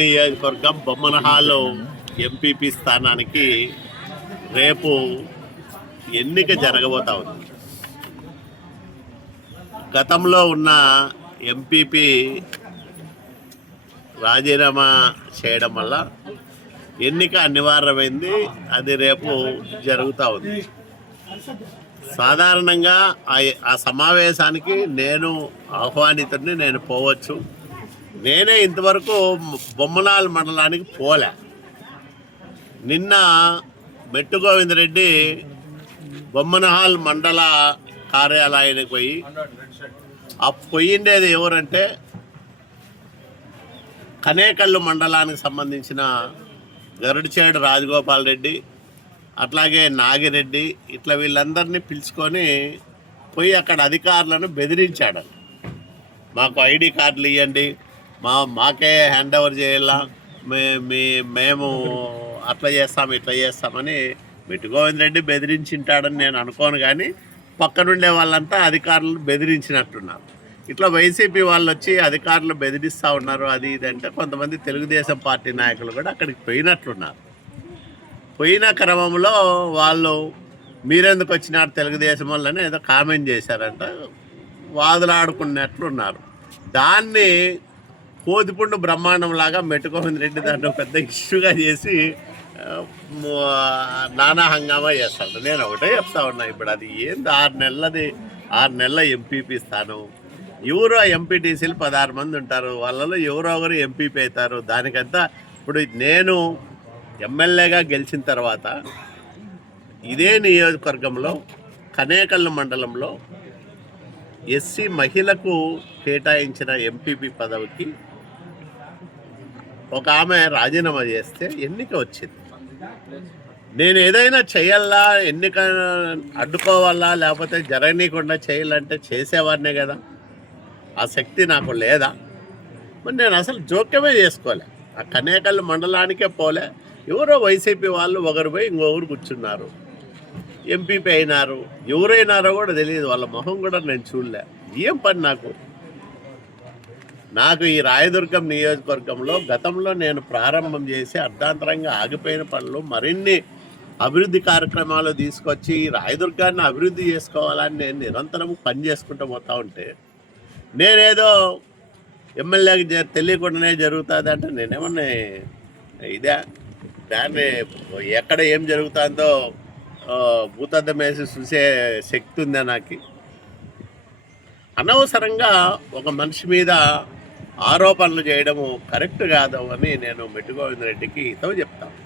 నియోజకవర్గం బొమ్మనహాల్ ఎంపీపీ స్థానానికి రేపు ఎన్నిక జరగబోతా ఉంది. గతంలో ఉన్న ఎంపీపీ రాజీనామా చేయడం వల్ల ఎన్నిక అనివార్యమైంది. అది రేపు జరుగుతూ ఉంది. సాధారణంగా ఆ సమావేశానికి నేను ఆహ్వానితుడిని, నేను పోవచ్చు. నేనే ఇంతవరకు బొమ్మనాల్ మండలానికి పోలే. నిన్న మెట్టు గోవిందరెడ్డి బొమ్మనహాల్ మండల కార్యాలయానికి పోయి పోయిండేది ఎవరంటే కనేకల్లు మండలానికి సంబంధించిన గరుడిచేడు రాజగోపాల్ రెడ్డి, అట్లాగే నాగిరెడ్డి, ఇట్లా వీళ్ళందరినీ పిలుచుకొని పోయి అక్కడ అధికారులను బెదిరించాడు. మాకు ఐడి కార్డులు ఇవ్వండి, మాకే హ్యాండ్ ఓవర్ చేయాలా, మేము అట్లా చేస్తాం ఇట్లా చేస్తామని మెట్టు గోవిందరెడ్డి బెదిరించింటాడని నేను అనుకోను. కానీ పక్కనుండే వాళ్ళంతా అధికారులు బెదిరించినట్టున్నారు. ఇట్లా వైసీపీ వాళ్ళు వచ్చి అధికారులు బెదిరిస్తూ ఉన్నారు. అది ఇది అంటే కొంతమంది తెలుగుదేశం పార్టీ నాయకులు కూడా అక్కడికి పోయినట్లున్నారు. పోయిన క్రమంలో వాళ్ళు మీరెందుకు వచ్చినారు తెలుగుదేశం వాళ్ళని ఏదో కామెంట్ చేశారంట, వాదులాడుకున్నట్లున్నారు. దాన్ని కోతిపుండు బ్రహ్మాండంలాగా మెట్టు గోవిందరెడ్డి దాన్ని పెద్ద ఇష్యూగా చేసి నానా హంగామా చేస్తాడు. నేను ఒకటే చెప్తా ఉన్నా, ఇప్పుడు అది ఏంది 6 నెలల ఎంపీపీ స్థానం. ఎవరో ఎంపీటీసీలు 16 మంది ఉంటారు, వాళ్ళలో ఎవరో ఒకరు ఎంపీపీ అవుతారు. దానికంతా ఇప్పుడు నేను ఎమ్మెల్యేగా గెలిచిన తర్వాత ఇదే నియోజకవర్గంలో కనేకల్లు మండలంలో ఎస్సీ మహిళకు కేటాయించిన ఎంపీపీ పదవికి ఒక ఆమె రాజీనామా చేస్తే ఎన్నిక వచ్చింది. నేను ఏదైనా చేయాలా, ఎన్నిక అడ్డుకోవాలా, లేకపోతే జరగనీయకుండా చేయాలంటే చేసేవాడినే కదా. ఆ శక్తి నాకు లేదా? మరి నేను అసలు జోక్యమే చేసుకోలే. ఆ కనేకల్లు మండలానికే పోలే. ఎవరో వైసీపీ వాళ్ళు ఒకరు పోయి ఇంకొకరు కూర్చున్నారు, ఎంపీపీ అయినారు. ఎవరైనారో కూడా తెలియదు, వాళ్ళ మొహం కూడా నేను చూడలే. ఏం పని నాకు ఈ రాయదుర్గం నియోజకవర్గంలో గతంలో నేను ప్రారంభం చేసి అర్ధాంతరంగా ఆగిపోయిన పనులు, మరిన్ని అభివృద్ధి కార్యక్రమాలు తీసుకొచ్చి రాయదుర్గాన్ని అభివృద్ధి చేసుకోవాలని నేను నిరంతరం పని చేసుకుంటూ పోతూ ఉంటే నేనేదో ఎమ్మెల్యేకి తెలియకుండానే జరుగుతుంది అంటే నేనేమన్నా ఇదే దాన్ని ఎక్కడ ఏం జరుగుతుందో భూతద్దం వేసి చూసే శక్తి ఉందా నాకు? అనవసరంగా ఒక మనిషి మీద ఆరోపణలు చేయడము కరెక్ట్ కాదు అని నేను మెట్టు గోవిందరెడ్డికి హితవు చెప్తాను.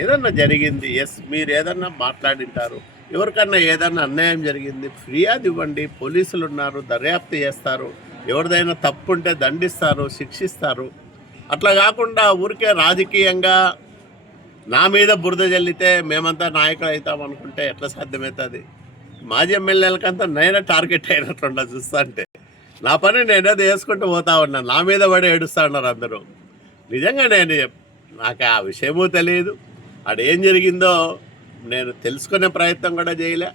ఏదన్నా జరిగింది, మీరు ఏదన్నా మాట్లాడింటారు, ఎవరికన్నా ఏదన్నా అన్యాయం జరిగింది, ఫిర్యాదు ఇవ్వండి. పోలీసులు ఉన్నారు, దర్యాప్తు చేస్తారు. ఎవరిదైనా తప్పు ఉంటే దండిస్తారు, శిక్షిస్తారు. అట్లా కాకుండా ఊరికే రాజకీయంగా నా మీద బురద జల్లితే మేమంతా నాయకులు అవుతాం అనుకుంటే ఎట్లా సాధ్యమవుతుంది? మాజీ ఎమ్మెల్యేలకంతా నేనే టార్గెట్ అయినట్లుండా చూస్తా అంటే. నా పని నేనేదో వేసుకుంటూ పోతా ఉన్నాను, నా మీద పడి ఏడుస్తూ ఉన్నారు అందరూ. నిజంగా నాకు ఆ విషయమూ తెలియదు. అదేం జరిగిందో నేను తెలుసుకునే ప్రయత్నం కూడా చేయలే.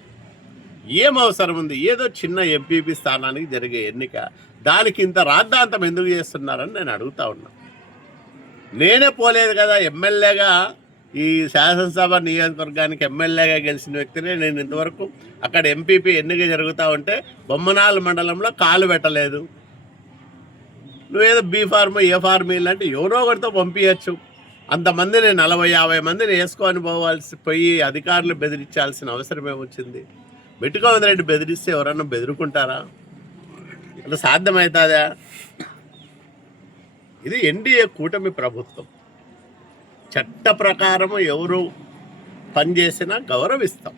ఏం అవసరం ఉంది? ఏదో చిన్న ఎంపీపీ స్థానానికి జరిగే ఎన్నిక, దానికి ఇంత రాద్ధాంతం ఎందుకు చేస్తున్నారని నేను అడుగుతా ఉన్నా. నేనే పోలేదు కదా ఎమ్మెల్యేగా. ఈ శాసనసభ నియోజకవర్గానికి ఎమ్మెల్యేగా గెలిచిన వ్యక్తిని నేను ఇంతవరకు అక్కడ ఎంపీపీ ఎన్నిక జరుగుతూ ఉంటే బొమ్మనాల్ మండలంలో కాలు పెట్టలేదు. నువ్వేదో బీ ఫార్మ్ ఏ ఫార్మ్ ఇలాంటి ఎవరో ఒకరితో పంపించచ్చు. అంతమందిని 40-50 మందిని వేసుకొని పోయి అధికారులు బెదిరించాల్సిన అవసరం ఏమొచ్చింది? మెట్టు గోవిందరెడ్డి బెదిరిస్తే ఎవరన్నా బెదురుకుంటారా? అట్లా సాధ్యమవుతుందా? ఇది ఎన్డీఏ కూటమి ప్రభుత్వం. చట్ట ప్రకారం ఎవరు పనిచేసినా గౌరవిస్తాం.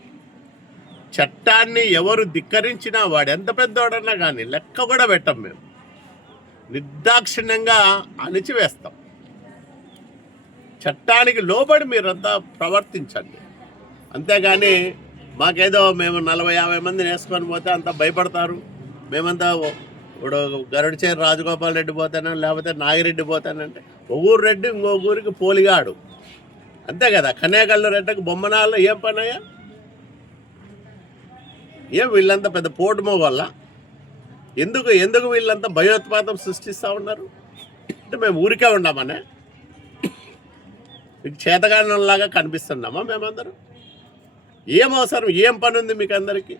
చట్టాన్ని ఎవరు ధిక్కరించినా వాడు ఎంత పెద్దవాడన్నా కానీ లెక్క కూడా పెట్టం. మేము నిర్దాక్షిణ్యంగా అణిచివేస్తాం. చట్టానికి లోబడి మీరంతా ప్రవర్తించండి. అంతేగాని మాకేదో మేము 40-50 మందిని వేసుకొని పోతే అంతా భయపడతారు. మేమంతా ఇప్పుడు గరుడిచేరి రాజగోపాల్ రెడ్డి పోతాను, లేకపోతే నాగిరెడ్డి పోతానంటే ఊరు రెడ్డి ఇంకో ఊరికి పోలిగాడు, అంతే కదా. కన్యాకల్లు రెడ్డికి బొమ్మనాల్లో ఏం పనయ్యా? ఏం వీళ్ళంతా పెద్ద పోటుమో వల్ల ఎందుకు వీళ్ళంతా భయోత్పాతం సృష్టిస్తూ ఉన్నారు? అంటే మేము ఊరికే ఉన్నామనే మీకు చేతగానంలాగా కనిపిస్తున్నామా? మేమందరం ఏం అవసరం, ఏం పని ఉంది మీకు అందరికీ?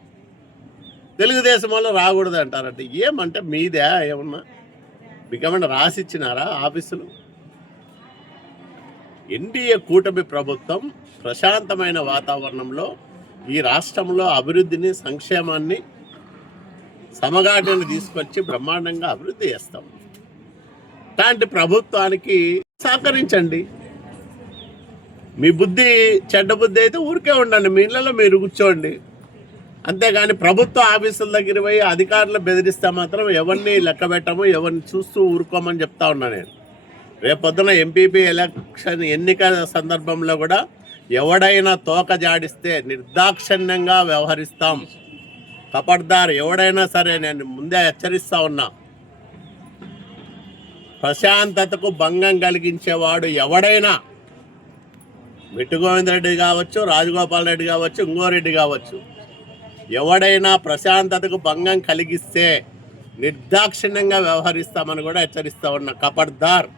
తెలుగుదేశం వాళ్ళు రాకూడదు అంటారంటే ఏమంటే మీదే ఏమన్నా మీకేమన్నా రాసిచ్చినారా ఆఫీసులు? ఎన్డీఏ కూటమి ప్రభుత్వం ప్రశాంతమైన వాతావరణంలో ఈ రాష్ట్రంలో అభివృద్ధిని, సంక్షేమాన్ని, సమగాటిని తీసుకొచ్చి బ్రహ్మాండంగా అభివృద్ధి చేస్తాం. ఇలాంటి ప్రభుత్వానికి సహకరించండి. మీ బుద్ధి చెడ్డ బుద్ధి అయితే ఊరికే ఉండండి, మీ ఇళ్ళలో మీరు కూర్చోండి. అంతేగాని ప్రభుత్వ ఆఫీసుల దగ్గర పోయి అధికారులు బెదిరిస్తే మాత్రం ఎవరిని లెక్క పెట్టము, ఎవరిని చూస్తూ ఊరుకోమని చెప్తా ఉన్నా నేను. రేపొద్దున ఎంపీపీ ఎలక్షన్ ఎన్నికల సందర్భంలో కూడా ఎవడైనా తోక జాడిస్తే నిర్దాక్షిణ్యంగా వ్యవహరిస్తాం. కపడ్దార్ ఎవడైనా సరే, నేను ముందే హెచ్చరిస్తా ఉన్నా. ప్రశాంతతకు భంగం కలిగించేవాడు ఎవడైనా, మిట్టు గోవిందరెడ్డి కావచ్చు, రాజగోపాల్ రెడ్డి కావచ్చు, ఇంకో రెడ్డి కావచ్చు, ఎవడైనా ప్రశాంతతకు భంగం కలిగిస్తే నిర్దాక్షిణ్యంగా వ్యవహరిస్తామని కూడా హెచ్చరిస్తా ఉన్నా. కపడ్దార్.